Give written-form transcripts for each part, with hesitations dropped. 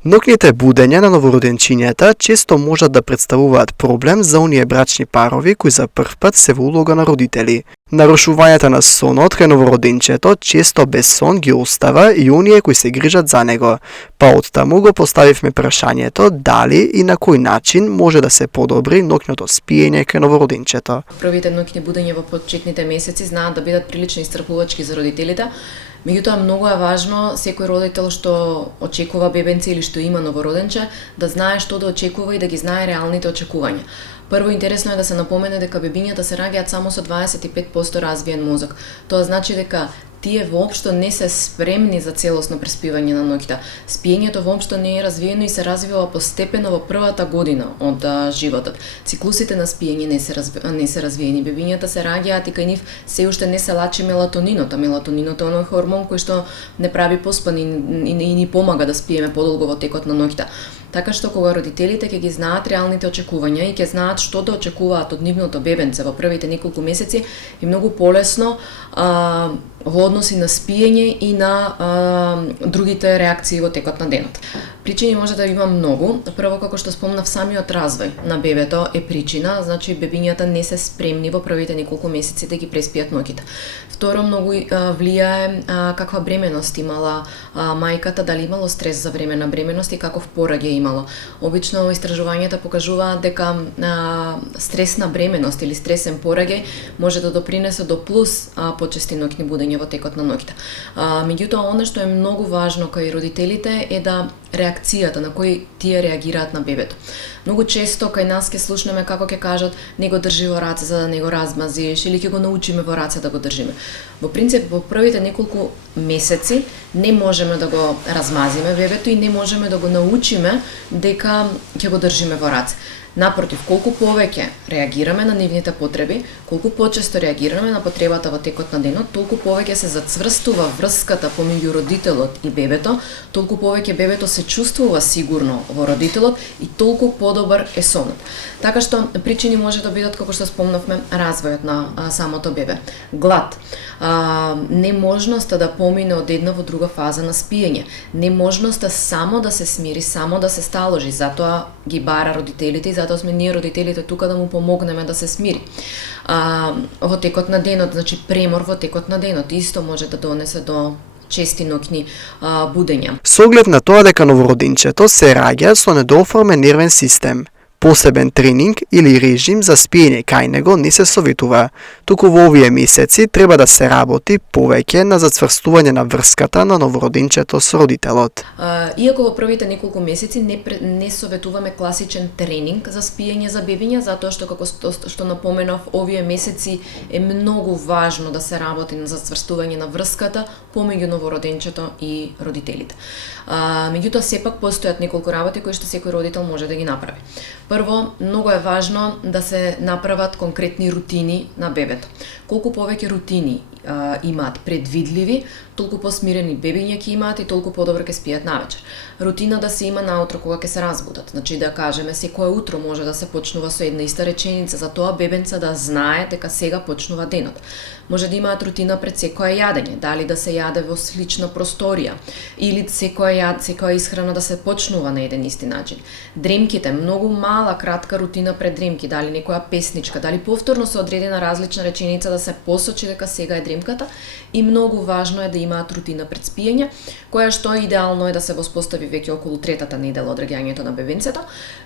Ноќните будења на новороденчињата често можат да представуваат проблем за оние брачни парови кои за прв пат се во улога на родители. Нарушувањето на сонот кај новороденчето често без сон ги остава и оние кои се грижат за него. Па оттаму го поставивме прашањето дали и на кој начин може да се подобри ноќното спиење кај новороденчето. Првите ноќни будења во почетните месеци знаат да бидат прилично истрпувачки за родителите. Меѓутоа, многу е важно секој родител што очекува бебенце или што има новороденче да знае што да очекува и да ги знае реалните очекувања. Прво, интересно е да се напомене дека бебињата се раѓаат само со 25% развиен мозок. Тоа значи дека тие воопшто не се спремни за целосно преспивање на ноќта. Спиењето воопшто не е развиено и се развива постепено во првата година од животот. Циклусите на спиење не се развиени. Бебињата се раѓаат и кај нив се уште не се лачи мелатонинот, а мелатонинот е оној хормон кој што не прави поспани и ни помага да спиеме подолго во текот на ноќта. Така што кога родителите ќе ги знаат реалните очекувања и ќе знаат што да очекуваат од нивното бебенце во првите неколку месеци, е многу полесно во односи на спиење и на другите реакции во текот на денот. Причини може да има многу. Прво, како што спомнав, самиот развој на бебето е причина, значи бебињата не се спремни во првите неколку месеци да ги преспијат ноќите. Второ, многу влијае каква бременост имала мајката, дали имало стрес за време на бременост и каков пораѓај имало. Обично истражувањата покажуваат дека стресна бременост или стресен пораѓај може да допринесе до плюс почести ноќни будења во текот на ноќта. Меѓутоа, оно што е многу важно кај родителите е да реакцијата на кој тие реагираат на бебето. Многу често кај нас ќе слушнеме како ќе кажат не го држи во раце за да не го размазиш или ќе го научиме во раце да го држиме. Во принцип, во првите неколку месеци не можеме да го размазиме бебето и не можеме да го научиме дека ќе го држиме во раце. Напротив, колку повеќе реагираме на нивните потреби, колку почесто реагираме на потребата во текот на денот, толку повеќе се зацврстува врската помеѓу родителот и бебето, толку повеќе бебето се чувствува сигурно во родителот и толку подобар е сонот. Така што причини може да бидат, како што спомнавме, развојот на самото бебе. Глад, неможноста да помине од една во друга фаза на спиење, неможноста само да се смири, само да се сталожи, затоа ги бара родителите и затоа сме ние родителите тука да му помогнеме да се смири. Во текот на денот, значи премор во текот на денот, исто може да донесе до чести ноќни будења. Со оглед на тоа дека новороденчето се раѓа со недооформен нервен систем, посебен тренинг или режим за спиење кај него не се советува, туку во овие месеци треба да се работи повеќе на зацврстување на врската на новороденчето со родителот. Иако во првите неколку месеци не советуваме класичен тренинг за спиење за бебиња, затоа што како што напоменав, овие месеци е многу важно да се работи на зацврстување на врската помеѓу новороденчето и родителите. Меѓутоа сепак постојат неколку работи кои што секој родител може да ги направи. Прво, многу е важно да се направат конкретни рутини на бебето. Колку повеќе рутини имаат предвидливи, толку посмирени бебиња ќе имаат и толку подобро ќе спијат навечер. Рутина да се има наутро кога ќе се разбудат. Значи да кажеме секое утро може да се почнува со една иста реченица, за тоа бебенца да знае дека сега почнува денот. Може да имаат рутина пред секое јадење, дали да се јаде во слична просторија или секоја исхрана да се почнува на еден исти начин. Дремките, многу мала кратка рутина пред дремки, дали некоја песничка, дали повторно со одредена различна реченица да се посочи дека сега е дремката и многу важно е да имаат рутина пред спиење, која што идеално е да се воспостави веќе околу третата недела од раѓањето на бебенцето.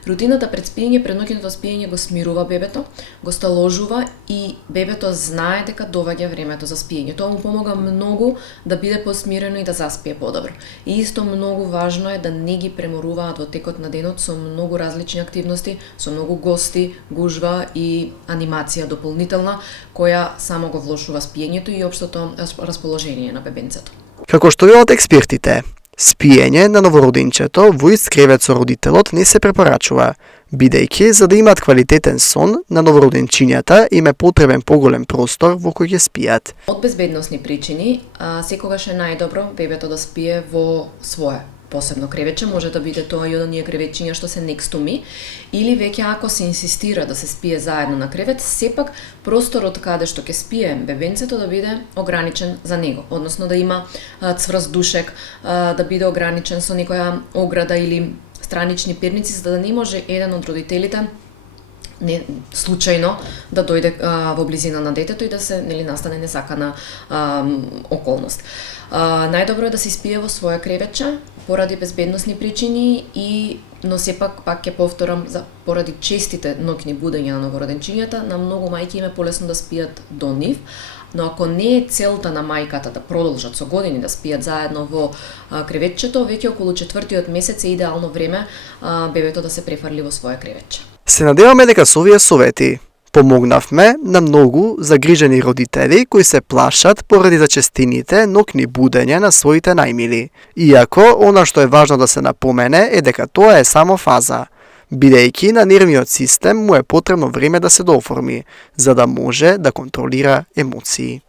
Рутината пред спиење, пред ноќното спиење го смирува бебето, го сталожува и бебето знае дека доаѓа времето за спиење. Тоа му помага многу да биде посмирено и да заспие подобро. И исто многу важно е да не ги преморуваат во текот на денот со многу различни активности, со многу гости, гужва и анимација дополнителна, која само го влошува спиењето и општото расположение на бебенцето. Како што велат експертите, спиење на новороденчето во ист кревет со родителот не се препорачува, бидејќи за да имаат квалитетен сон на новороденчињата им е потребен поголем простор во кој ќе спијат. Од безбедносни причини, секогаш е најдобро бебето да спие во свое посебно кревече, може да биде тоа и од оние кревечиња што се next to me, или веќе ако се инсистира да се спие заедно на кревет, сепак просторот каде што ќе спие бебенцето да биде ограничен за него, односно да има цврст душек, да биде ограничен со некоја ограда или странични перници, за да не може еден од родителите не случајно да дојде во близина на детето и да се настане несакана околност. Најдобро е да се спие во своје кревече поради безбедносни причини но сепак пак ќе повторам поради честите ноќни будења на новороденчињата, на многу мајки им е полесно да спијат до нив, но ако не е целта на мајката да продолжат со години да спијат заедно во креветчето, веќе околу 4-тиот месец е идеално време бебето да се префарли во своје кревече. Се надеваме дека со овие совети помогнавме на многу загрижени родители кои се плашат поради зачестините ноќни будења на своите најмили. Иако, она што е важно да се напомене е дека тоа е само фаза, бидејќи на нервниот систем му е потребно време да се дооформи, за да може да контролира емоции.